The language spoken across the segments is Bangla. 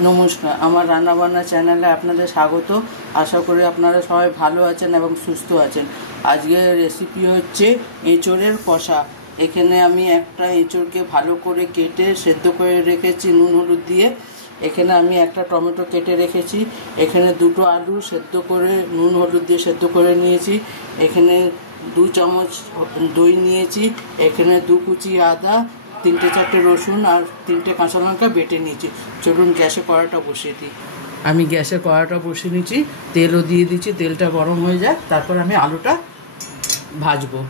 নমস্কার, আমার রান্নাবান্না চ্যানেলে আপনাদের স্বাগত। আশা করি আপনারা সবাই ভালো আছেন এবং সুস্থ আছেন। আজকের রেসিপি হচ্ছে এঁচোড়ের কষা। এখানে আমি একটা এঁচোড়কে ভালো করে কেটে সেদ্ধ করে রেখেছি নুন হলুদ দিয়ে। এখানে আমি একটা টমেটো কেটে রেখেছি। এখানে দুটো আলু সেদ্ধ করে নুন হলুদ দিয়ে সেদ্ধ করে নিয়েছি। এখানে 2 চামচ দই নিয়েছি। এখানে 2 কুচি আদা, 3-4টে রসুন আর 3টে কাঁচা লঙ্কা বেটে নিয়েছি। চলুন গ্যাসে কড়াটা বসিয়ে দিই। আমি গ্যাসে কড়াটা বসিয়ে নিয়েছি, তেলও দিয়ে দিচ্ছি। তেলটা গরম হয়ে যায়, তারপর আমি আলুটা ভাজবো।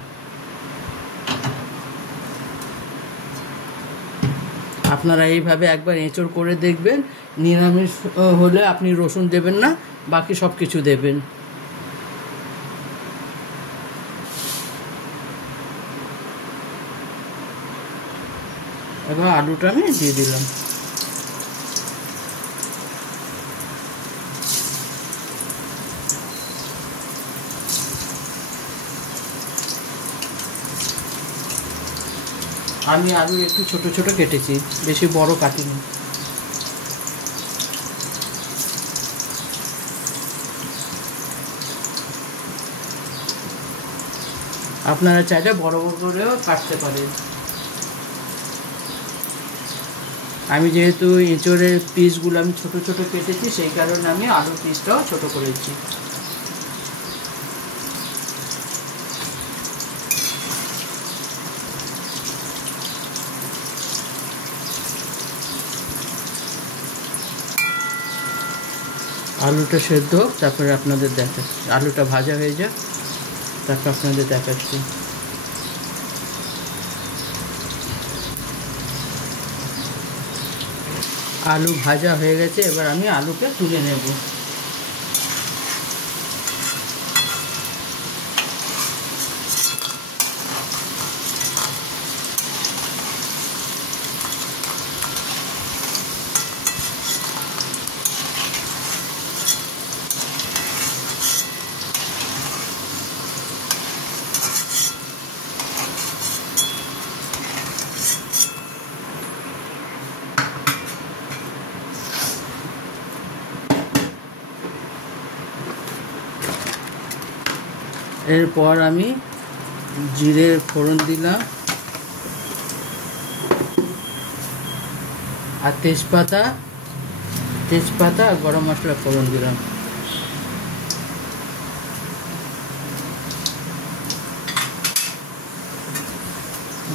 আপনারা এইভাবে একবার এঁচোড় করে দেখবেন। নিরামিষ হলে আপনি রসুন দেবেন না, বাকি সব কিছু দেবেন। এবার আলুটা আমি দিয়ে দিলাম। আমি আলু একটু ছোট ছোট কেটেছি, বেশি বড় কাটিনি। আপনারা চাইলে বড় বড় করেও কাটতে পারেন। আমি যেহেতু এঁচোড়ের পিসগুলো আমি ছোট ছোট কেটেছি, সেই কারণে আমি আলুর পিসটাও ছোট করেছি। আলুটা সেদ্ধ হোক, তারপরে আপনাদের দেখাচ্ছি। আলুটা ভাজা হয়ে যাক, তারপর আপনাদের দেখাচ্ছি। আলু ভাজা হয়ে গেছে, এবার আমি আলুকে তুলে নেব। এরপর আমি জিরের ফোড়ন দিলাম আর তেজপাতা আর গরম মশলা ফোড়ন দিলাম।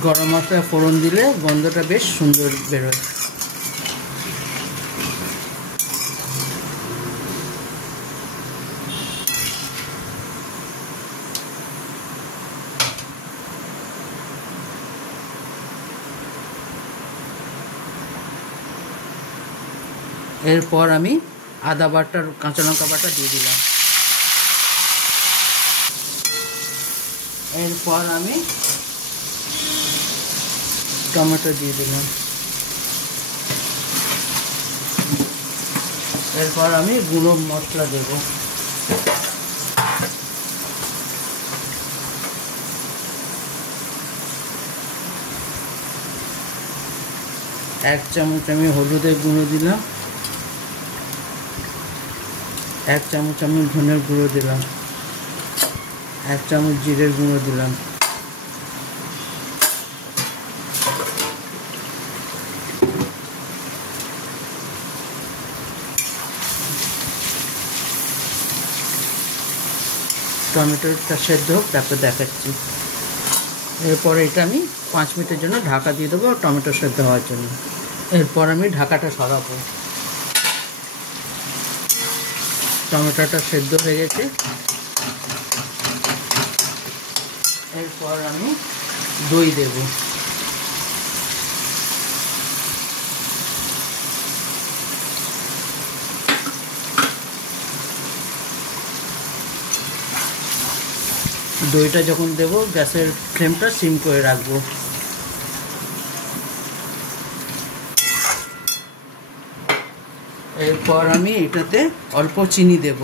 গরম মশলা ফোড়ন দিলে গন্ধটা বেশ সুন্দর বেরোয়। এরপর আমি আদা বাটা কাঁচা লঙ্কা বাটা দিয়ে দিলাম। এরপর আমি টমেটো দিয়ে দিলাম। এরপর আমি গুঁড়ো মশলা দেব। এক চামচ আমি হলুদের গুঁড়ো দিলাম। 1 চামচ আমি ধনের গুঁড়ো দিলাম। 1 চামচ জিরের গুঁড়ো দিলাম। টমেটোটা সেদ্ধ হোক, তারপর দেখাচ্ছি। এরপরে এটা আমি 5 মিনিটের জন্য ঢাকা দিয়ে দেবো টমেটো সেদ্ধ হওয়ার জন্য। এরপর আমি ঢাকাটা সরাবো। টমেটোটা সেদ্ধ হয়ে গেছে। এরপর আমি দই দেব। দইটা যখন দেব, গ্যাসের ফ্লেমটা সিম করে রাখবো। এরপর আমি এটাতে অল্প চিনি দেব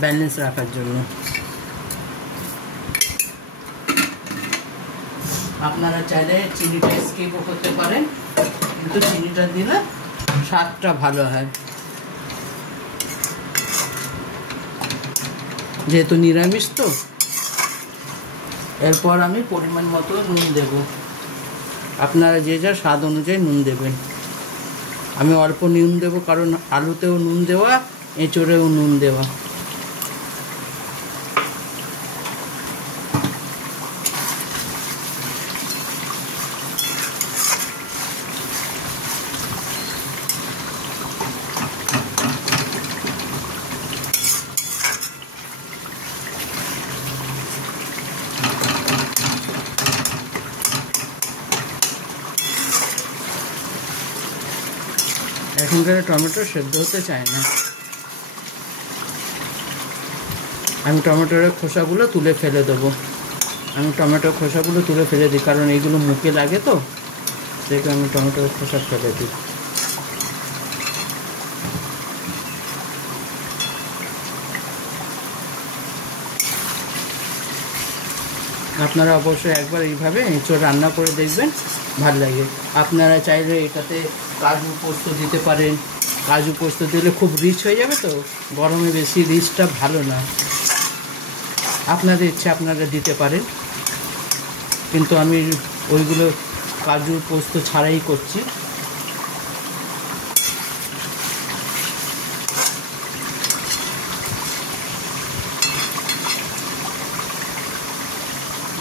ব্যালেন্স রাখার জন্য। আপনারা চাইলে চিনিটা স্কিপও করতে পারেন, একটু চিনিটা দিলে স্বাদটা ভালো হয়, যেহেতু নিরামিষ তো। এরপর আমি পরিমাণ মতো নুন দেব, আপনারা যে যা স্বাদ অনুযায়ী নুন দেবেন। আমি অল্প নুন দেব কারণ আলুতেও নুন দেওয়া, এঁচোড়েও নুন দেওয়া। এখনকার টমেটো সেদ্ধ হতে চায় না, আমি টমেটোর খোসাগুলো তুলে ফেলে দেবো। আমি টমেটোর খোসাগুলো তুলে ফেলে দিই কারণ এইগুলো মুখে লাগে তো, সেটা আমি টমেটোর খোসা ফেলে দিই। আপনারা অবশ্যই একবার এইভাবে এঁচোড় রান্না করে দেখবেন, ভালো লাগে। আপনারা চাইলে এটাতে কাজু পোস্ত দিতে পারেন, কাজু পোস্ত দিলে খুব রিচ হয়ে যাবে, তো গরমে বেশি রিচটা ভালো না। আপনাদের ইচ্ছে আপনারা দিতে পারেন, কিন্তু আমি ওইগুলো কাজু পোস্ত ছাড়াই করছি।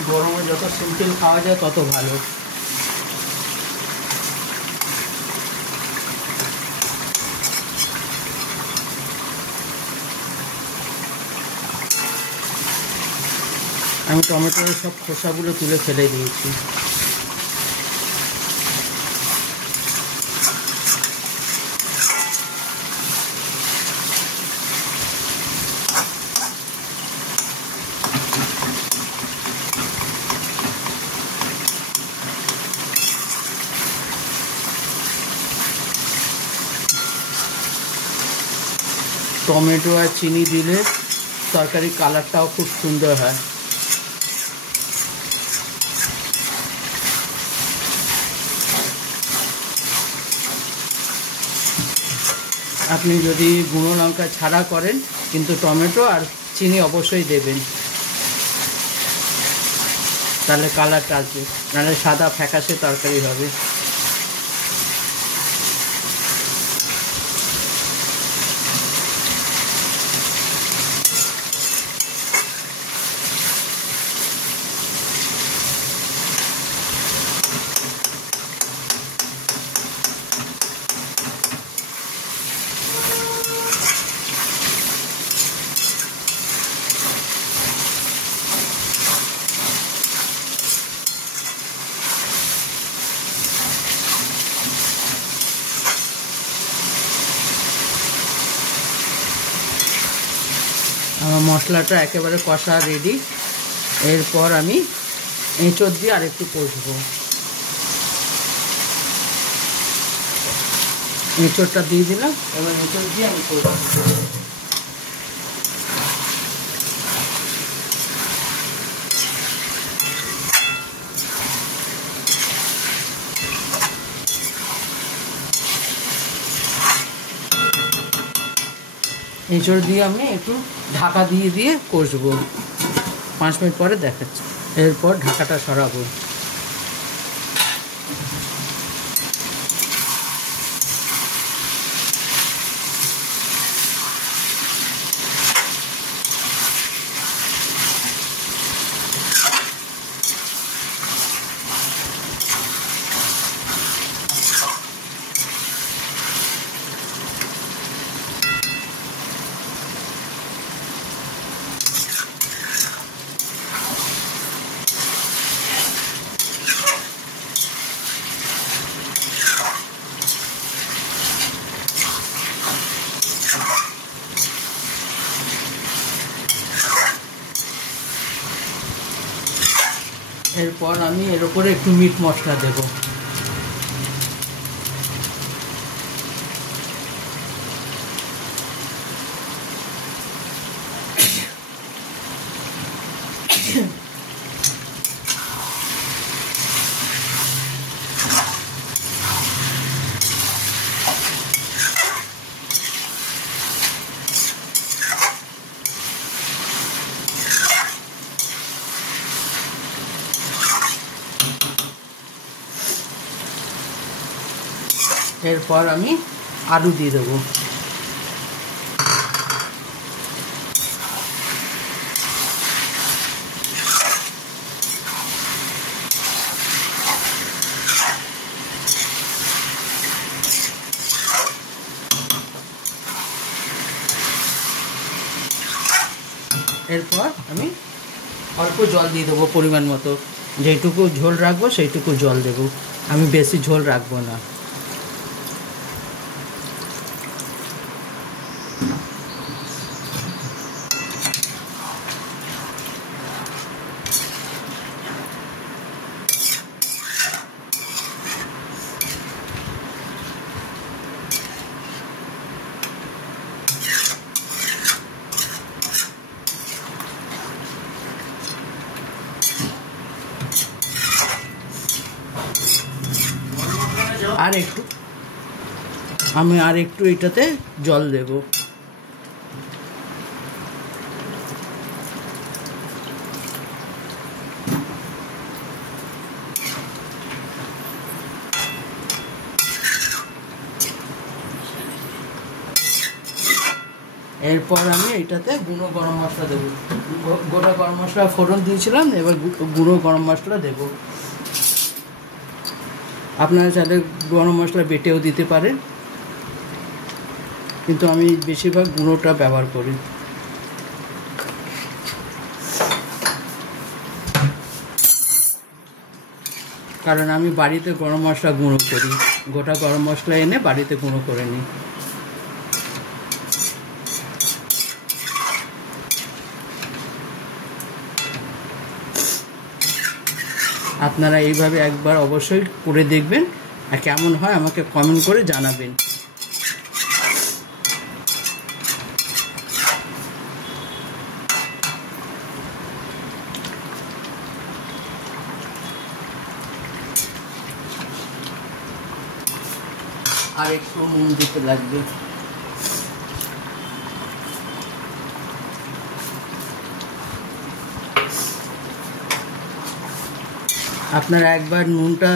গরমে যত সিম্পল খাওয়া যায় তত ভালো। আমি টমেটোর সব খোসাগুলো তুলে ফেলে দিয়েছি। টমেটো আর চিনি দিলে তরকারির কালারটাও খুব সুন্দর হয়। আপনি যদি গুঁড়ো লঙ্কা ছাড়া করেন, কিন্তু টমেটো আর চিনি অবশ্যই দেবেন, তাহলে কালারটা আসবে, নাহলে সাদা ফ্যাকাশে তরকারি হবে। আমার মশলাটা একেবারে কষা রেডি। এরপর আমি এঁচোড় দিয়ে আরেকটু কষবো। এঁচোড়টা দিয়ে দিলাম, এবার এঁচোড় দিয়ে আমি কষবো। এঁচোড় দিয়ে আমি একটু ঢাকা দিয়ে দিয়ে কষবো, 5 মিনিট পরে দেখাচ্ছি। এরপর ঢাকাটা সরাবো। এরপর আমি এর উপরে একটু মিট মশলা দেব। এরপর আমি আলু দিয়ে দেবো। এরপর আমি অল্প জল দিয়ে দেবো পরিমাণ মতো, যেটুকু ঝোল রাখবো সেইটুকু জল দেবো, আমি বেশি ঝোল রাখবো না। আমি আর একটু এটাতে জল দেব। এরপর আমি এটাতে গুঁড়ো গরম মশলা দেবো। গোটা গরম মশলা ফোড়ন দিয়েছিলাম, এবার গুঁড়ো গরম মশলা দেব। আপনারা চাইলে গরম মশলা বেটেও দিতে পারেন, কিন্তু আমি বেশিরভাগ গুঁড়োটা ব্যবহার করি। কারণ আমি বাড়িতে গরম মশলা গুঁড়ো করি, গোটা গরম মশলা এনে বাড়িতে গুঁড়ো করে নিই। আপনারা এইভাবে একবার অবশ্যই করে দেখবেন, আর কেমন হয় আমাকে কমেন্ট করে জানাবেন। আর একটু নুন দিতে লাগবে। আপনারা একবার নুনটা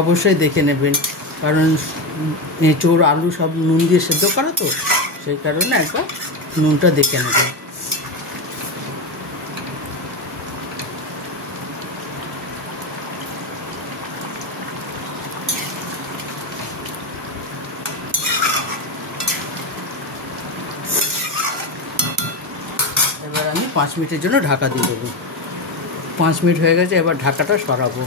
অবশ্যই দেখে নেবেন, কারণ এঁচোড় আলু সব নুন দিয়ে সেদ্ধ করা তো, সেই কারণে একবার নুনটা দেখে নেবেন। এবার আমি 5 মিনিটের জন্য ঢাকা দিয়ে দেবো। 5 মিনিট হয়ে গেছে, এবার ঢাকাটা সরাবো।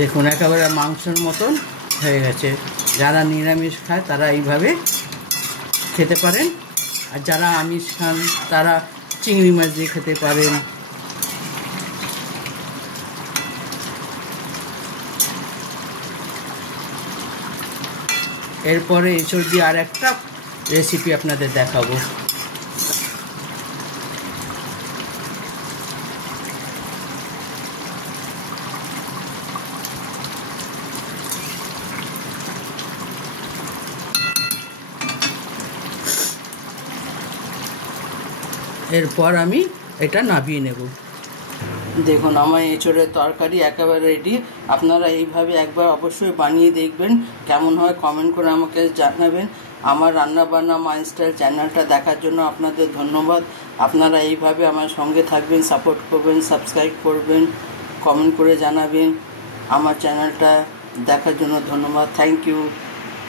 দেখুন একেবারে মাংসের মতন হয়ে গেছে। যারা নিরামিষ খায় তারা এইভাবে খেতে পারেন, আর যারা আমিষ খান তারা চিংড়ি মাছ দিয়ে খেতে পারেন। এরপরে এঁচোড় দিয়ে আর একটা রেসিপি আপনাদের দেখাবো। এরপর আমি এটা নামিয়ে নেব। দেখুন আমার এঁচোড়ের তরকারি একেবারে রেডি। আপনারা এইভাবে একবার অবশ্যই বানিয়ে দেখবেন, কেমন হয় কমেন্ট করে আমাকে জানাবেন। আমার রান্নাবান্না মাই স্টাইল চ্যানেলটা দেখার জন্য আপনাদের ধন্যবাদ। আপনারা এইভাবে আমার সঙ্গে থাকবেন, সাপোর্ট করবেন, সাবস্ক্রাইব করবেন, কমেন্ট করে জানাবেন। আমার চ্যানেলটা দেখার জন্য ধন্যবাদ। Thank you.